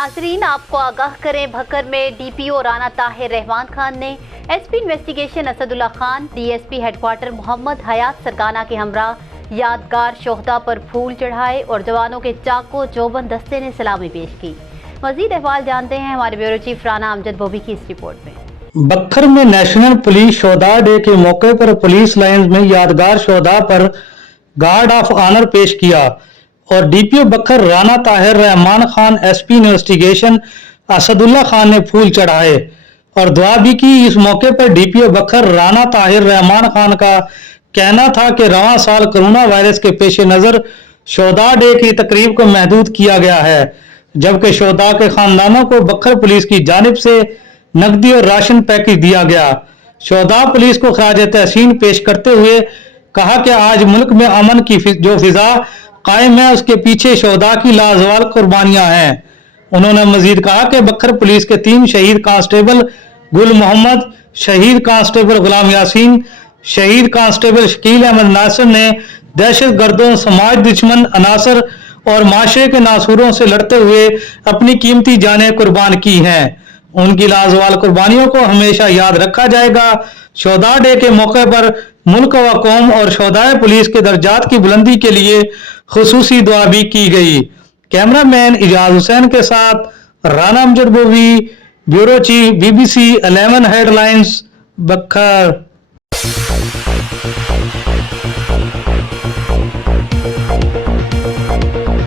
नाजरीन, आपको आगाह करें, भक्कर में DPO राना ताहिर रहमान खान ने SP investigation Asadullah Khan, DSP headquarter Mohammad Hayat Sargana के हमरा यादगार शोहदा पर फूल चढ़ाए और जवानों के चाको चौबंद दस्ते ने सलामी पेश की। मजीद अहवाल जानते हैं हमारे ब्यूरो चीफ राना अमजद बोबी की इस रिपोर्ट में। बक्खर में नेशनल पुलिस शोहदा डे के मौके पर पुलिस लाइंस में यादगार शोहदा पर गार्ड ऑफ ऑनर पेश किया और DPO Bhakkar Rana Tahir Rahman Khan, SP investigation Asadullah Khan ने फूल चढ़ाए और दुआ भी की। इस मौके पर DPO बक्खर राना ताहिर रहमान खान का कहना था कि रवां साल कोरोना वायरस के पेश नज़र शोहदा डे की तकरीब को महदूद किया गया है, जबकि शोहदा के खानदानों को बक्खर पुलिस की जानिब से नकदी और राशन पैकेज दिया गया। शोहदा पुलिस को खराज तहसीन पेश करते हुए कहा कि आज मुल्क में अमन की जो फिजा कायम है, उसके पीछे शोहदा की लाजवाब कुर्बानियां हैं। उन्होंने मजीद कहा कि बक्खर पुलिस के 3 शहीद कांस्टेबल गुल मोहम्मद, शहीद कांस्टेबल गुलाम यासीन, शहीद कांस्टेबल शकील अहमद नासिर ने दहशत गर्दों, समाज दुश्मन अनासर और माशरे के नासूरों से लड़ते हुए अपनी कीमती जानें कुर्बान की हैं। उनकी लाजवाब कुर्बानियों को हमेशा याद रखा जाएगा। शोहदा डे के मौके पर मुल्क व कौम और शोहदाए पुलिस के दर्जात की बुलंदी के लिए खुसूसी दुआ भी की गई। कैमरामैन इजाज हुसैन के साथ Rana Amjad Bobby, bureau chief BBC 11 headlines, बक्खर।